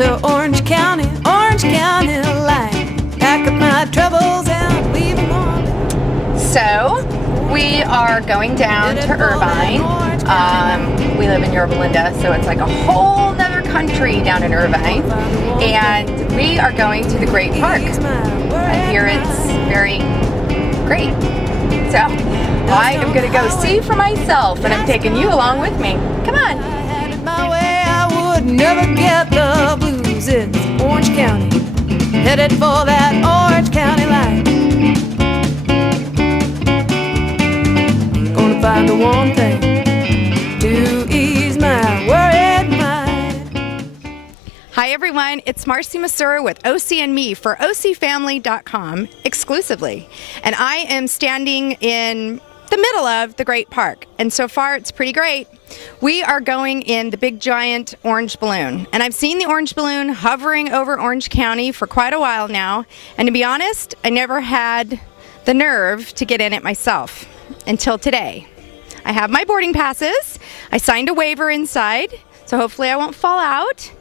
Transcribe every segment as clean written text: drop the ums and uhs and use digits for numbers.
to Orange County line. Pack up my troubles and leave them on. So, we are going down to Irvine. We live in Yorba Linda, so it's like a whole nother country down in Irvine. And we are going to the Great Park. I hear it's very great. So, I am going to go see for myself, and I'm taking you along with me. Come on. I would never get the blues. It's Orange County, headed for that Orange County line. Gonna find the one thing to ease my worried mind. Hi everyone, it's Marcy Massura with OC&ME for OCFamily.com exclusively. And I am standing in the middle of the Great Park, and so far it's pretty great. We are going in the big giant orange balloon, and I've seen the orange balloon hovering over Orange County for quite a while now, and to be honest, I never had the nerve to get in it myself until today. I have my boarding passes, I signed a waiver inside, so hopefully I won't fall out,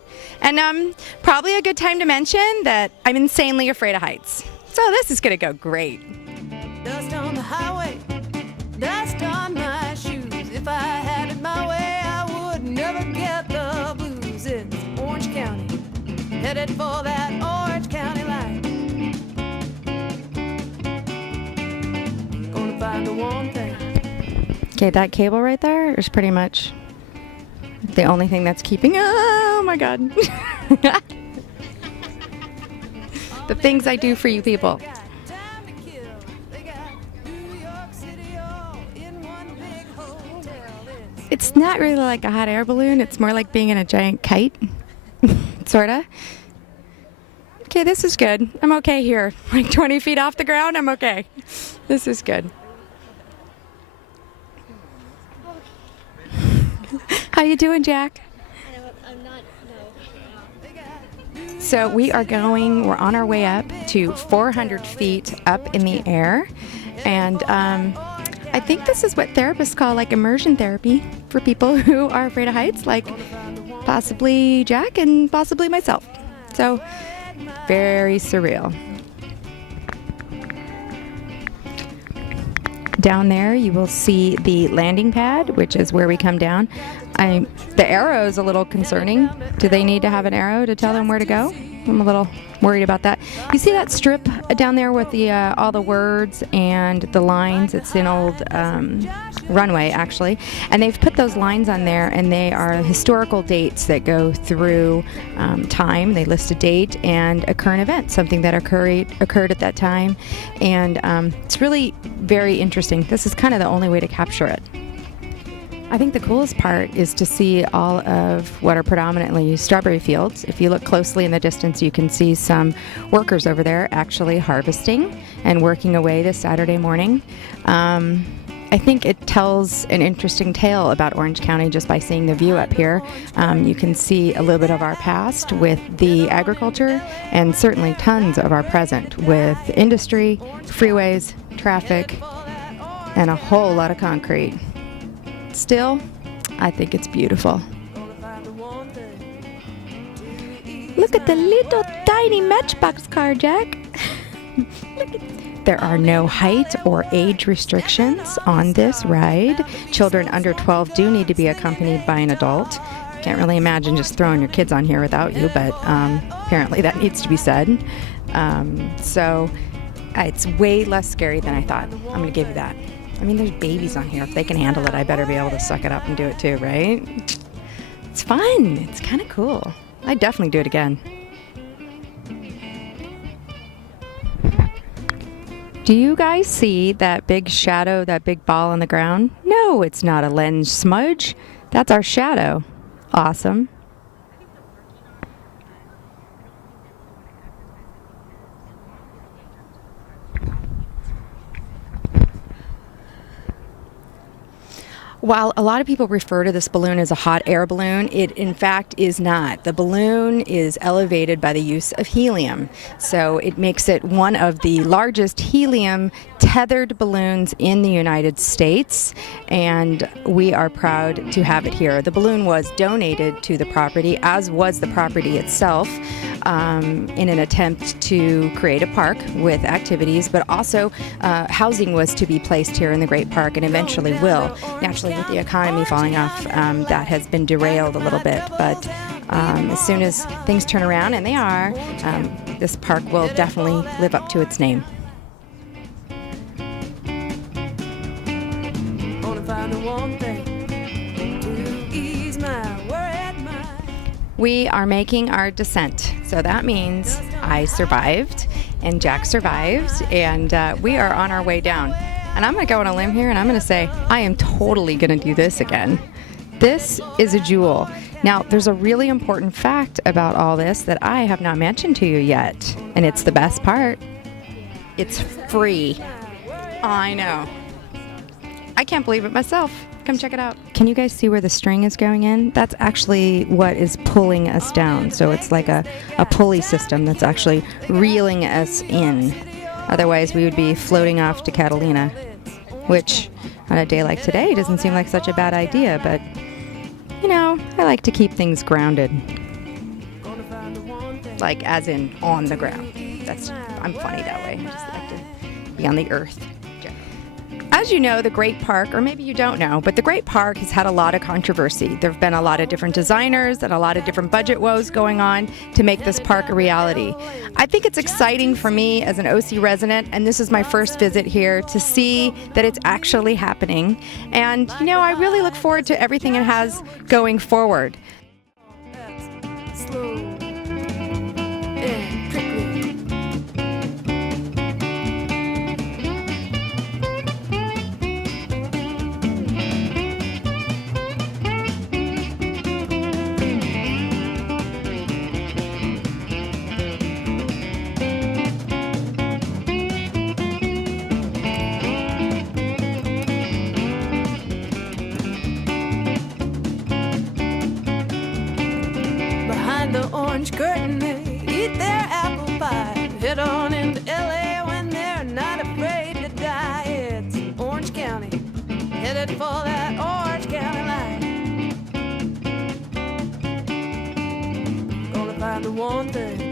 and probably a good time to mention that I'm insanely afraid of heights. So this is gonna go great. Dust on the highway, dust on my shoes. If I had it my way, I would never get the blues. It's Orange County, headed for that Orange County line. Gonna find the one thing. Okay, that cable right there is pretty much the only thing that's keeping. Oh my God. The things I do for you people. It's not really like a hot air balloon. It's more like being in a giant kite, sorta. Okay, this is good. I'm okay here. Like 20 feet off the ground, I'm okay. This is good. How you doing, Jack? I'm not, no. So we're on our way up to 400 feet up in the air. And I think this is what therapists call like immersion therapy for people who are afraid of heights, like possibly Jack and possibly myself. So very surreal. Down there you will see the landing pad, which is where we come down. The arrow is a little concerning. Do they need to have an arrow to tell them where to go? I'm a little worried about that. You see that strip down there with the all the words and the lines? It's an old runway, actually. And they've put those lines on there, and they are historical dates that go through time. They list a date and a current event, something that occurred at that time. And it's really very interesting. This is kind of the only way to capture it. I think the coolest part is to see all of what are predominantly strawberry fields. If you look closely in the distance, you can see some workers over there actually harvesting and working away this Saturday morning. I think it tells an interesting tale about Orange County just by seeing the view up here. You can see a little bit of our past with the agriculture, and certainly tons of our present with industry, freeways, traffic, and a whole lot of concrete. Still, I think it's beautiful. Look at the little tiny matchbox car, Jack. There are no height or age restrictions on this ride. Children under 12 do need to be accompanied by an adult. Can't really imagine just throwing your kids on here without you, but apparently that needs to be said. So it's way less scary than I thought. I'm going to give you that. I mean, there's babies on here. If they can handle it, I better be able to suck it up and do it too, right? It's fun. It's kind of cool. I'd definitely do it again. Do you guys see that big shadow, that big ball on the ground? No, it's not a lens smudge. That's our shadow. Awesome. While a lot of people refer to this balloon as a hot air balloon, it in fact is not. The balloon is elevated by the use of helium. So it makes it one of the largest helium tethered balloons in the United States, and we are proud to have it here. The balloon was donated to the property, as was the property itself, in an attempt to create a park with activities, but also housing was to be placed here in the Great Park, and eventually will. Naturally, with the economy falling off, that has been derailed a little bit, but as soon as things turn around, and they are, this park will definitely live up to its name. We are making our descent, so that means I survived and Jack survived, and we are on our way down. And I'm going to go on a limb here, and I'm going to say I am totally going to do this again. This is a jewel. Now, there's a really important fact about all this that I have not mentioned to you yet, and it's the best part. It's free. I know. I can't believe it myself. Come check it out. Can you guys see where the string is going in? That's actually what is pulling us down. So it's like a pulley system that's actually reeling us in. Otherwise, we would be floating off to Catalina, which on a day like today doesn't seem like such a bad idea, but you know, I like to keep things grounded. Like as in on the ground. I'm funny that way. I just like to be on the earth. As you know, the Great Park, or maybe you don't know, but the Great Park has had a lot of controversy. There have been a lot of different designers and a lot of different budget woes going on to make this park a reality. I think it's exciting for me as an OC resident, and this is my first visit here, to see that it's actually happening. And, you know, I really look forward to everything it has going forward. Slow and prickly. The orange curtain, they eat their apple pie, head on into LA when they're not afraid to die. It's Orange County, headed for that Orange County line. Gonna find the one thing